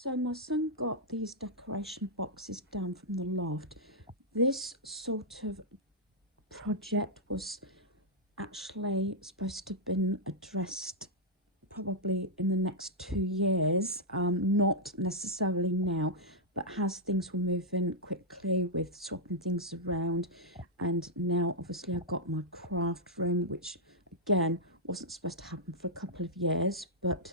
So my son got these decoration boxes down from the loft. This sort of project was actually supposed to have been addressed probably in the next 2 years, not necessarily now, but as things were moving quickly with swapping things around, and now obviously I've got my craft room, which again wasn't supposed to happen for a couple of years, but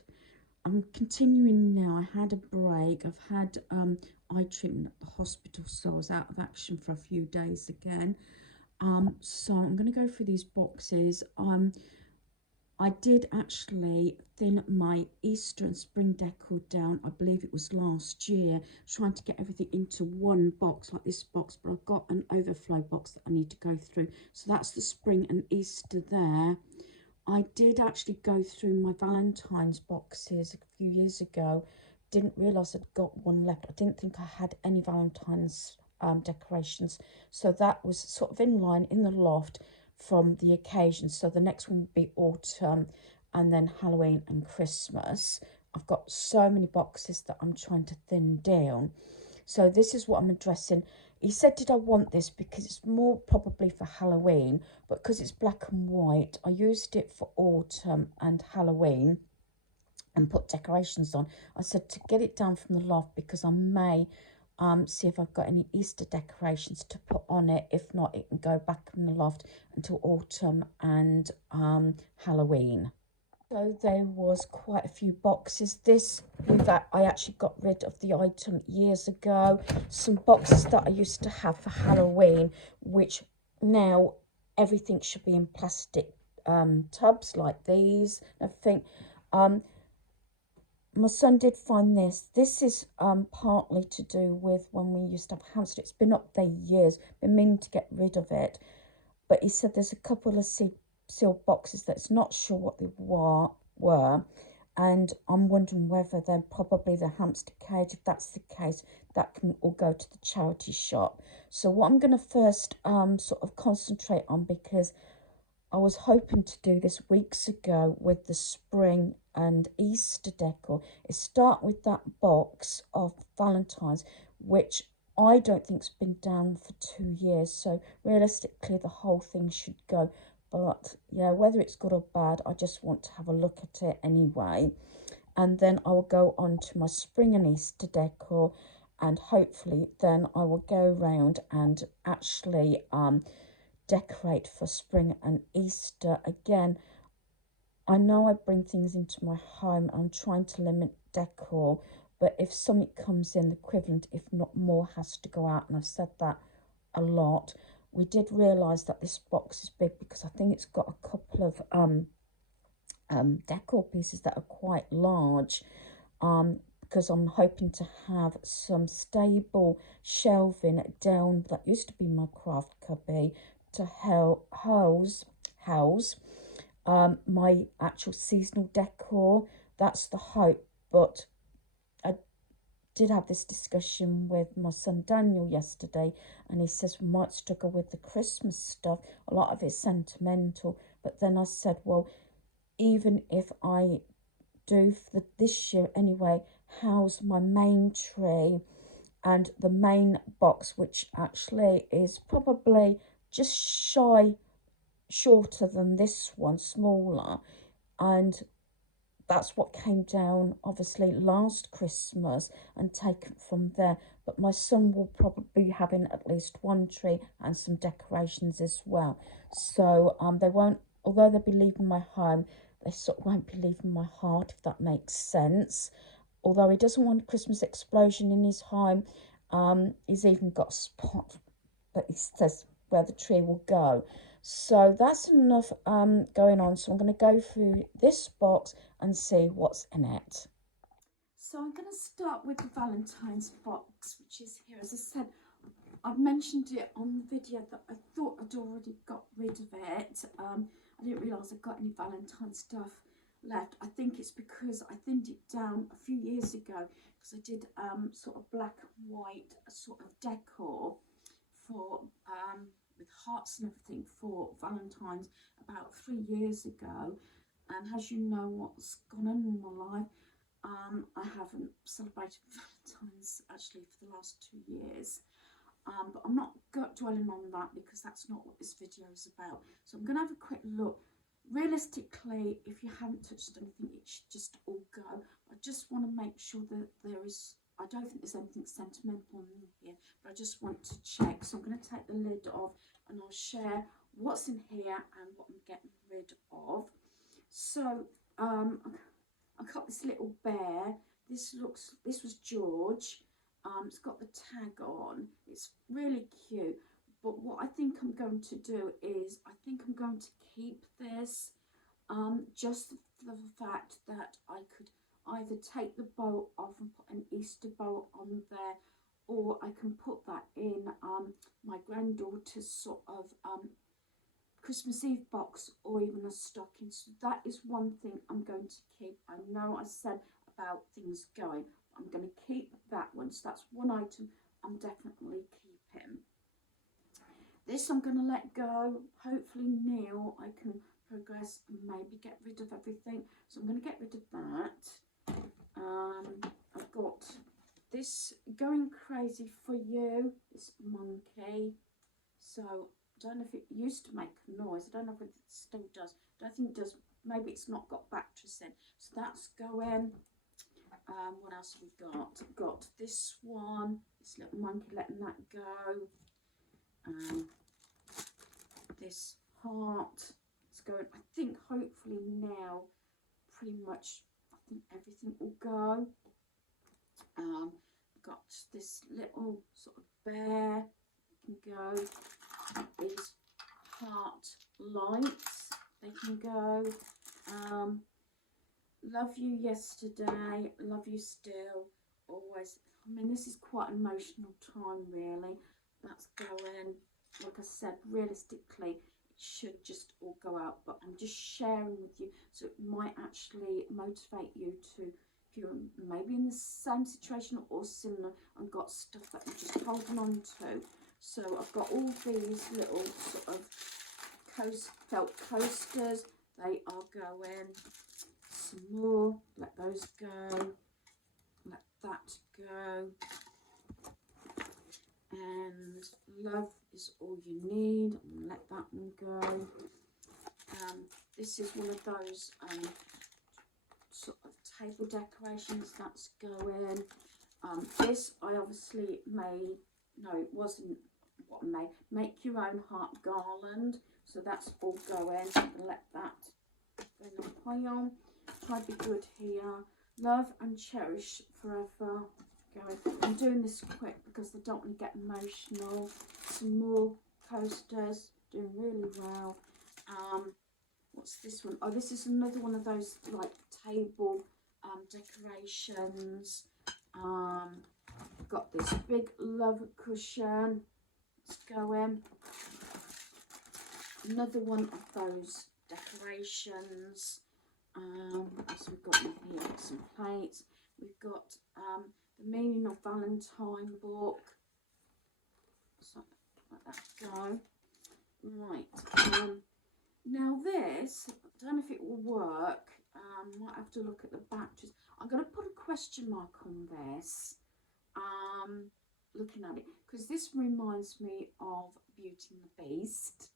I'm continuing now. I had a break. I've had eye treatment at the hospital, so I was out of action for a few days again. So I'm going to go through these boxes. I did actually thin my Easter and spring decor down. I believe it was last year, trying to get everything into one box like this box, but I've got an overflow box that I need to go through. So that's the spring and Easter there. I did actually go through my Valentine's boxes a few years ago. Didn't realise I'd got one left. I didn't think I had any Valentine's decorations. So that was sort of in line in the loft from the occasion. So the next one would be autumn and then Halloween and Christmas. I've got so many boxes that I'm trying to thin down. So this is what I'm addressing. He said, did I want this? Because it's more probably for Halloween, but because it's black and white, I used it for autumn and Halloween and put decorations on. I said to get it down from the loft because I may see if I've got any Easter decorations to put on it. If not, it can go back in the loft until autumn and Halloween. So there was quite a few boxes. This, I actually got rid of the item years ago. Some boxes that I used to have for Halloween, which now everything should be in plastic tubs like these. I think my son did find this. This is partly to do with when we used to have a hamster. It's been up there years. Been meaning to get rid of it, but he said there's a couple of sealed boxes that's not sure what they were, and I'm wondering whether they're probably the hamster cage. If that's the case, that can all go to the charity shop. So what I'm going to first sort of concentrate on, because I was hoping to do this weeks ago with the spring and Easter decor, is start with that box of Valentine's, which I don't think's been down for 2 years. So realistically, the whole thing should go. But yeah, whether it's good or bad, I just want to have a look at it anyway. And then I will go on to my spring and Easter decor, and hopefully then I will go around and actually decorate for spring and Easter. Again, I know I bring things into my home. I'm trying to limit decor, but if something comes in, the equivalent, if not more, has to go out. And I've said that a lot. We did realise that this box is big because I think it's got a couple of decor pieces that are quite large, because I'm hoping to have some stable shelving down that used to be my craft cubby to house my actual seasonal decor. That's the hope. But I did have this discussion with my son Daniel yesterday, and he says we might struggle with the Christmas stuff. A lot of it's sentimental. But then I said, well, even if I do for this year anyway, house my main tree and the main box, which actually is probably just shorter than this one, smaller, and that's what came down obviously last Christmas and taken from there. But my son will probably be having at least one tree and some decorations as well. So they won't, although they'll be leaving my home, they sort of won't be leaving my heart, if that makes sense. Although he doesn't want a Christmas explosion in his home, he's even got a spot that he says where the tree will go. So that's enough going on. So I'm going to go through this box and see what's in it. So I'm going to start with the Valentine's box, which is here. As I said, I've mentioned it on the video that I thought I'd already got rid of it. I didn't realise I've got any Valentine stuff left. I think it's because I thinned it down a few years ago, because I did sort of black and white sort of decor for with hearts and everything for Valentine's about 3 years ago. And as you know, what's gone on in my life, I haven't celebrated Valentine's actually for the last 2 years. But I'm not dwelling on that because that's not what this video is about. So I'm going to have a quick look. Realistically, if you haven't touched anything, it should just all go. I just want to make sure that there is, I don't think there's anything sentimental in here, but I just want to check. So I'm going to take the lid off and I'll share what's in here and what I'm getting rid of. So I got this little bear. This was George. It's got the tag on. It's really cute. But what I think I'm going to do is, I think I'm going to keep this, just for the fact that I could either take the bow off and put an Easter bow on there, or I can put that in my granddaughter's sort of Christmas Eve box, or even a stocking. So that is one thing I'm going to keep. I know I said about things going, I'm going to keep that one. So that's one item I'm definitely keeping. This I'm going to let go. Hopefully Neil, I can progress and maybe get rid of everything. So I'm going to get rid of that. I've got this Going Crazy For You, this monkey. So I don't know if it used to make a noise. I don't know if it still does. I don't think it does. Maybe it's not got batteries in. So that's going. What else have we got? Got this one. This little monkey, letting that go. This heart. It's going. I think hopefully now, pretty much, I think everything will go. Got this little sort of bear. Can go. These heart lights, they can go. Love you yesterday, love you still, always. I mean, this is quite an emotional time, really. That's going. Like I said, realistically, it should just all go out, but I'm just sharing with you, so it might actually motivate you to, if you're maybe in the same situation or similar and got stuff that you're just holding on to. So I've got all these little sort of felt coasters. They are going. Some more. Let those go. Let that go. And Love Is All You Need. I'm going to let that one go. This is one of those sort of table decorations. That's going. This I obviously made. No, it wasn't what I made. Make Your Own Heart Garland. So that's all going. I'm going to let that go in the pile. Try to be good here. Love and Cherish Forever. Going. I'm doing this quick because I don't want to get emotional. Some more coasters. Doing really well. What's this one? Oh, this is another one of those like table decorations. Got this big love cushion. It's going. Another one of those decorations. What else we've got in here? Some plates. We've got the Meaning of Valentine book. So let that go. Right. Now this, I don't know if it will work. Might have to look at the batteries. I'm going to put a question mark on this. Looking at it, because this reminds me of Beauty and the Beast.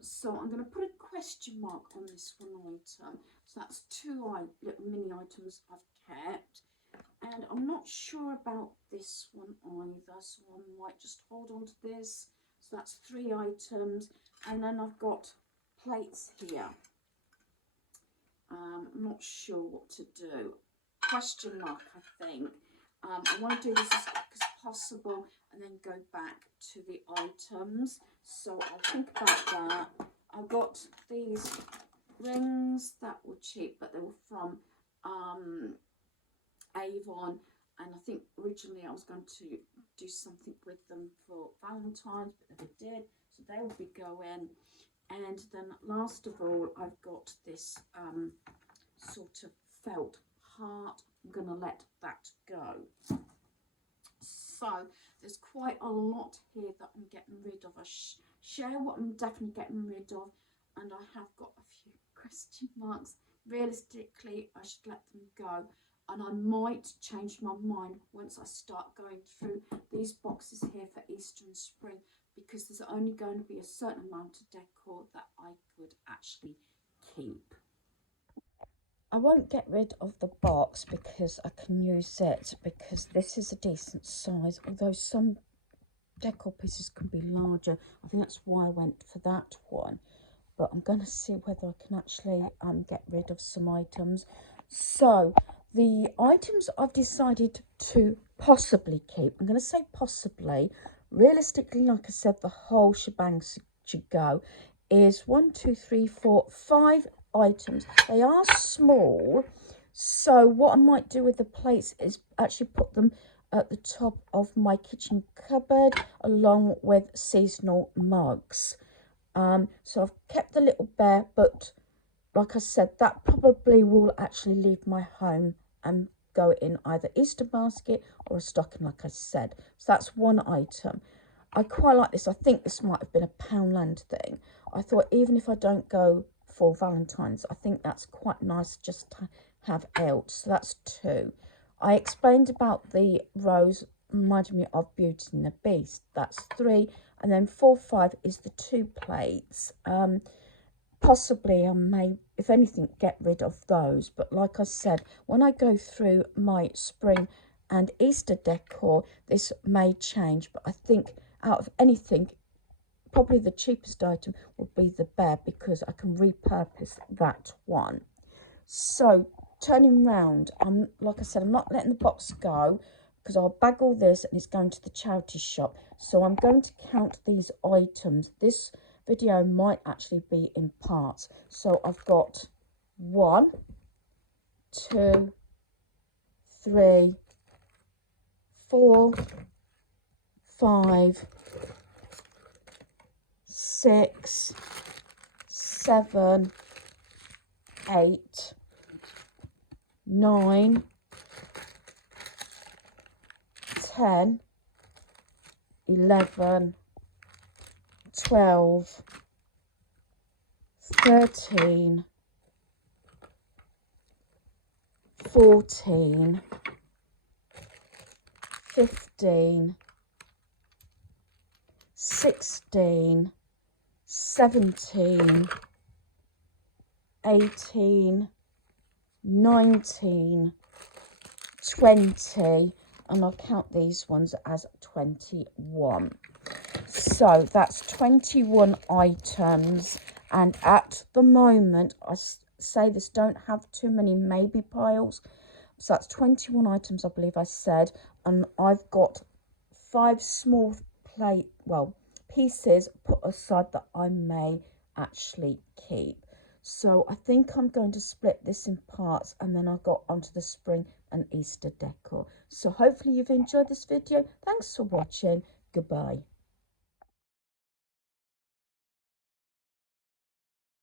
So I'm going to put a question mark on this one item. So that's two little mini items I've kept. And I'm not sure about this one either, so I might just hold on to this. So that's 3 items. And then I've got plates here. I'm not sure what to do. Question mark, I think. I want to do this as quick as possible and then go back to the items. So I'll think about that. I've got these rings that were cheap, but they were from Avon. And I think originally I was going to do something with them for Valentine's, but never did. So they will be going. And then last of all, I've got this sort of felt heart. I'm going to let that go. So there's quite a lot here that I'm getting rid of. I share what I'm definitely getting rid of, and I have got a few question marks realistically I should let them go, and I might change my mind once I start going through these boxes here for Easter and spring, because there's only going to be a certain amount of decor that I could actually keep. I won't get rid of the box because I can use it, because this is a decent size, although some decor pieces can be larger. I think that's why I went for that one, but I'm going to see whether I can actually get rid of some items. So the items I've decided to possibly keep, I'm going to say possibly, realistically, like I said, the whole shebang should go, is 1, 2, 3, 4, 5 items. They are small, so what I might do with the plates is actually put them at the top of my kitchen cupboard along with seasonal mugs. So I've kept the little bear, but like I said, that probably will actually leave my home and go in either Easter basket or a stocking, like I said. So that's one item. I quite like this. I think this might have been a Poundland thing. I thought even if I don't go for Valentine's, I think that's quite nice just to have out. So that's 2. I explained about the rose, reminded me of Beauty and the Beast. That's 3. And then 4, 5 is the 2 plates. Possibly I may, if anything, get rid of those. But like I said, when I go through my spring and Easter decor, this may change. But I think out of anything, probably the cheapest item would be the bear, because I can repurpose that one. So turning round, like I said, I'm not letting the box go, because I'll bag all this and it's going to the charity shop. So I'm going to count these items. This video might actually be in parts. So I've got 1, 2, 3, 4, 5, 6, 7, 8, 9, 10, 11, 12, 13, 14, 15, 16, 17, 18, 19, 20, and I'll count these ones as 21. So that's 21 items, and at the moment I say this, don't have too many maybe piles. So that's 21 items, I believe I said, and I've got 5 small pieces put aside that I may actually keep. So I think I'm going to split this in parts, and then I'll go onto the spring and Easter decor. So hopefully you've enjoyed this video. Thanks for watching. Goodbye.